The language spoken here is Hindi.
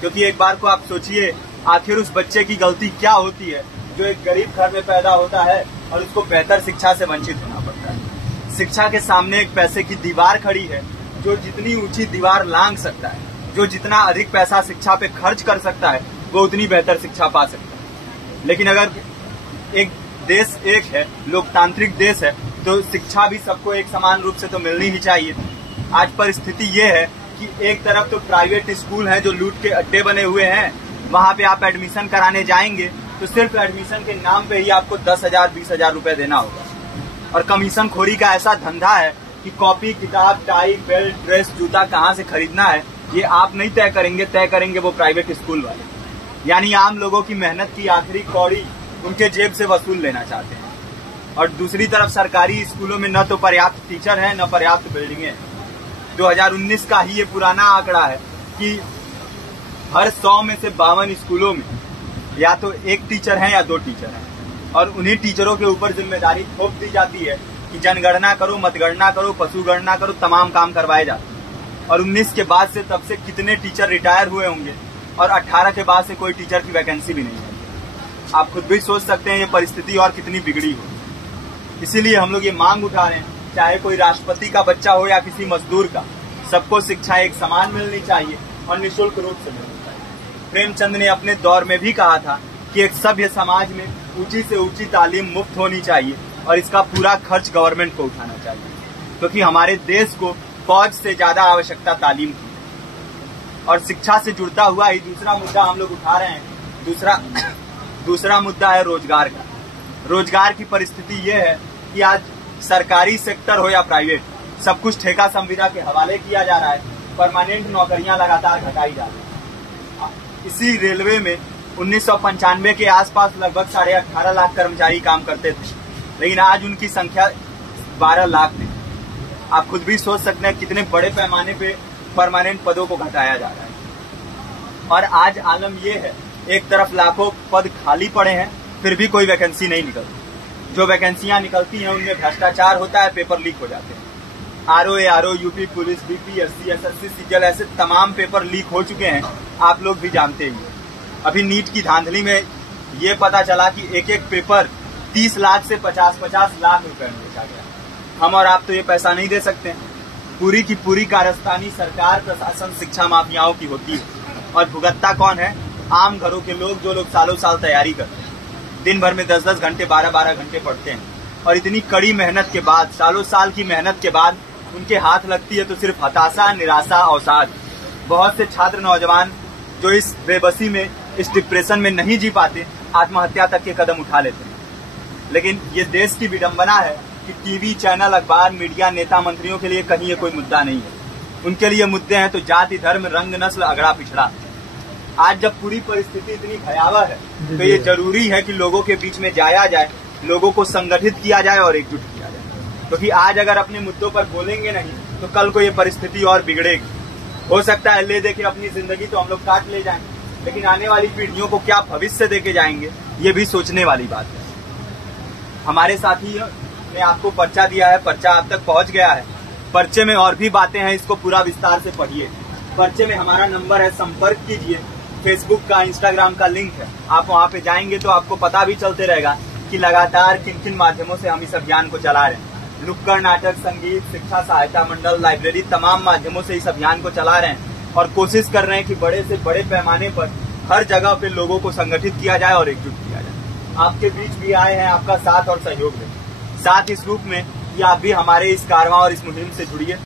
क्योंकि एक बार को आप सोचिए, आखिर उस बच्चे की गलती क्या होती है जो एक गरीब घर में पैदा होता है और उसको बेहतर शिक्षा से वंचित होना पड़ता है। शिक्षा के सामने एक पैसे की दीवार खड़ी है, जो जितनी ऊंची दीवार लांघ सकता है, जो जितना अधिक पैसा शिक्षा पे खर्च कर सकता है, वो उतनी बेहतर शिक्षा पा सकता है। लेकिन अगर एक देश एक है, लोकतांत्रिक देश है, तो शिक्षा भी सबको एक समान रूप से तो मिलनी ही चाहिए। आज परिस्थिति ये है कि एक तरफ तो प्राइवेट स्कूल हैं जो लूट के अड्डे बने हुए हैं, वहां पे आप एडमिशन कराने जाएंगे तो सिर्फ एडमिशन के नाम पे ही आपको 10,000 20,000 रुपए देना होगा। और कमीशन खोरी का ऐसा धंधा है कि कॉपी, किताब, टाई, बेल्ट, ड्रेस, जूता कहाँ से खरीदना है ये आप नहीं तय करेंगे वो प्राइवेट स्कूल वाले। यानी आम लोगों की मेहनत की आखिरी कौड़ी उनके जेब से वसूल लेना चाहते हैं। और दूसरी तरफ सरकारी स्कूलों में न तो पर्याप्त टीचर है, न पर्याप्त बिल्डिंगें हैं। 2019 का ही ये पुराना आंकड़ा है कि हर 100 में से 52 स्कूलों में या तो एक टीचर है या 2 टीचर हैं, और उन्हीं टीचरों के ऊपर जिम्मेदारी थोप दी जाती है कि जनगणना करो, मतगणना करो, पशु गणना करो, तमाम काम करवाए जाते हैं। और 19 के बाद से तब से कितने टीचर रिटायर हुए होंगे, और 18 के बाद से कोई टीचर की वैकेंसी भी नहीं है। आप खुद भी सोच सकते हैं ये परिस्थिति और कितनी बिगड़ी हो। इसीलिए हम लोग ये मांग उठा रहे हैं, चाहे कोई राष्ट्रपति का बच्चा हो या किसी मजदूर का, सबको शिक्षा एक समान मिलनी चाहिए और निःशुल्क रूप से मिलनी चाहिए। प्रेमचंद ने अपने दौर में भी कहा था कि एक सभ्य समाज में ऊंची से ऊंची तालीम मुफ्त होनी चाहिए और इसका पूरा खर्च गवर्नमेंट को उठाना चाहिए, क्योंकि हमारे देश को फौज से ज्यादा आवश्यकता तालीम की है। और शिक्षा से जुड़ता हुआ ही दूसरा मुद्दा हम लोग उठा रहे हैं। दूसरा मुद्दा है रोजगार का। रोजगार की परिस्थिति ये है कि आज सरकारी सेक्टर हो या प्राइवेट, सब कुछ ठेका संविदा के हवाले किया जा रहा है। परमानेंट नौकरियां लगातार घटाई जा रही है। इसी रेलवे में 1995 के आसपास लगभग 18.5 लाख कर्मचारी काम करते थे, लेकिन आज उनकी संख्या 12 लाख है। आप खुद भी सोच सकते हैं कितने बड़े पैमाने पे परमानेंट पदों को घटाया जा रहा है। और आज आलम ये है, एक तरफ लाखों पद खाली पड़े हैं, फिर भी कोई वैकेंसी नहीं निकलती। जो वैकेंसियां निकलती हैं उनमें भ्रष्टाचार होता है, पेपर लीक हो जाते हैं। RO, UP police, BPSC, SSC, CGL, ऐसे तमाम पेपर लीक हो चुके हैं, आप लोग भी जानते ही। अभी नीट की धांधली में ये पता चला कि एक एक पेपर 30 लाख से 50-50 लाख रुपए में बेचा गया। हम और आप तो ये पैसा नहीं दे सकते। पूरी की पूरी कारस्तानी सरकार, प्रशासन, शिक्षा माफियाओं की होती है, और भुगतता कौन है? आम घरों के लोग, जो लोग सालों साल तैयारी करते हैं, दिन भर में 10-10 घंटे, 12-12 घंटे पढ़ते हैं, और इतनी कड़ी मेहनत के बाद, सालों साल की मेहनत के बाद उनके हाथ लगती है तो सिर्फ हताशा, निराशा, अवसाद। बहुत से छात्र नौजवान जो इस बेबसी में, इस डिप्रेशन में नहीं जी पाते, आत्महत्या तक के कदम उठा लेते हैं। लेकिन ये देश की विडंबना है कि टीवी चैनल, अखबार, मीडिया, नेता, मंत्रियों के लिए कहीं ये कोई मुद्दा नहीं है। उनके लिए मुद्दे हैं तो जाति, धर्म, रंग, नस्ल, अगड़ा पिछड़ा। आज जब पूरी परिस्थिति इतनी भयावह है तो ये जरूरी है कि लोगों के बीच में जाया जाए, लोगों को संगठित किया जाए और एकजुट किया जाए। क्योंकि आज अगर अपने मुद्दों पर बोलेंगे नहीं तो कल को ये परिस्थिति और बिगड़ेगी। हो सकता है ले देके अपनी जिंदगी तो हम लोग काट ले जाएं, लेकिन आने वाली पीढ़ियों को क्या भविष्य देके जाएंगे, ये भी सोचने वाली बात है। हमारे साथी ने आपको पर्चा दिया है, पर्चा आप तक पहुंच गया है। पर्चे में और भी बातें हैं, इसको पूरा विस्तार से पढ़िए। पर्चे में हमारा नंबर है, संपर्क कीजिए। फेसबुक का, इंस्टाग्राम का लिंक है, आप वहां पे जाएंगे तो आपको पता भी चलते रहेगा कि लगातार किन किन माध्यमों से हम इस अभियान को चला रहे हैं। नुक्कड़ नाटक, संगीत, शिक्षा सहायता मंडल, लाइब्रेरी, तमाम माध्यमों से इस अभियान को चला रहे हैं और कोशिश कर रहे हैं कि बड़े से बड़े पैमाने पर हर जगह पे लोगों को संगठित किया जाए और एकजुट किया जाए। आपके बीच भी आए हैं, आपका साथ और सहयोग दें। साथ इस रूप में कि आप भी हमारे इस कारवां और इस मुहिम से जुड़िए।